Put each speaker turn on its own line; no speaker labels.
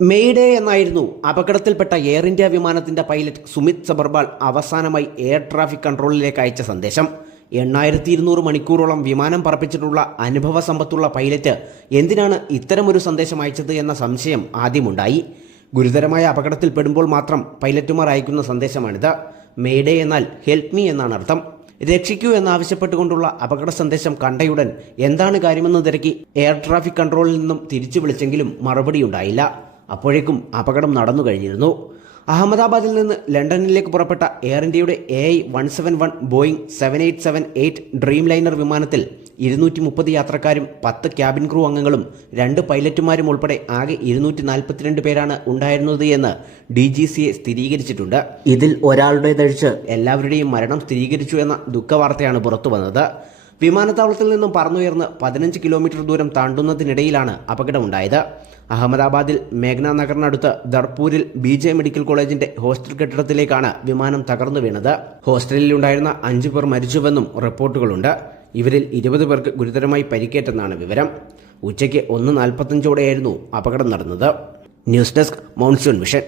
Mayday എന്നായിരുന്നു അപകടത്തിൽപ്പെട്ട air India വിമാനത്തിന്റെ പൈലറ്റ് സുമിത് സബർബാൾ അവസാനമായി എയർ ട്രാഫിക് കൺട്രോളിലേക്ക് അയച്ച സന്ദേശം. എണ്ണായിരത്തി ഇരുന്നൂറ് മണിക്കൂറോളം വിമാനം പറപ്പിച്ചിട്ടുള്ള അനുഭവ സമ്പത്തുള്ള പൈലറ്റ് എന്തിനാണ് ഇത്തരമൊരു സന്ദേശം അയച്ചത് എന്ന സംശയം ആദ്യമുണ്ടായി. ഗുരുതരമായ അപകടത്തിൽപ്പെടുമ്പോൾ മാത്രം പൈലറ്റുമാർ അയക്കുന്ന സന്ദേശമാണിത്. മെയ്ഡേ എന്നാൽ ഹെൽപ്പ് മീ എന്നാണ് അർത്ഥം. രക്ഷിക്കൂ എന്നാവശ്യപ്പെട്ടുകൊണ്ടുള്ള അപകട സന്ദേശം കണ്ടയുടൻ എന്താണ് കാര്യമെന്ന് തിരക്കി എയർ ട്രാഫിക് കൺട്രോളിൽ നിന്നും തിരിച്ചു വിളിച്ചെങ്കിലും മറുപടിയുണ്ടായില്ല. അപ്പോഴേക്കും അപകടം നടന്നു കഴിഞ്ഞിരുന്നു. അഹമ്മദാബാദിൽ നിന്ന് ലണ്ടനിലേക്ക് പുറപ്പെട്ട എയർ ഇന്ത്യയുടെ A I one seven one Boeing seven eight seven eight Dreamliner വിമാനത്തിൽ ഇരുന്നൂറ്റി മുപ്പത് യാത്രക്കാരും പത്ത് ക്യാബിൻ ക്രൂ അംഗങ്ങളും രണ്ട് പൈലറ്റുമാരും ഉൾപ്പെടെ ആകെ ഇരുന്നൂറ്റി നാൽപ്പത്തിരണ്ട് പേരാണ് ഉണ്ടായിരുന്നത് എന്ന് ഡി ജി സി എ സ്ഥിരീകരിച്ചിട്ടുണ്ട്. ഇതിൽ ഒരാളുടേതഴിച്ച് എല്ലാവരുടെയും മരണം സ്ഥിരീകരിച്ചു എന്ന ദുഃഖവാർത്തയാണ് പുറത്തു വന്നത്. വിമാനത്താവളത്തിൽ നിന്നും പറന്നുയർന്ന് പതിനഞ്ച് കിലോമീറ്റർ ദൂരം താണ്ടുന്നതിനിടയിലാണ് അപകടമുണ്ടായത്. അഹമ്മദാബാദിൽ മേഘ്ന നഗറിനടുത്ത് ദർപൂരിൽ ബി ജെ മെഡിക്കൽ കോളേജിന്റെ ഹോസ്റ്റൽ കെട്ടിടത്തിലേക്കാണ് വിമാനം തകർന്നു വീണത്. ഹോസ്റ്റലിൽ ഉണ്ടായിരുന്ന അഞ്ചു പേർ മരിച്ചുവെന്നും റിപ്പോർട്ടുകളുണ്ട്. ഇവരിൽ ഇരുപത് പേർക്ക് ഗുരുതരമായി പരിക്കേറ്റെന്നാണ് വിവരം. ഉച്ചയ്ക്ക് ഒന്ന് നാൽപ്പത്തഞ്ചോടെയായിരുന്നു അപകടം നടന്നത്. News desk മൗൺസൂൺ vision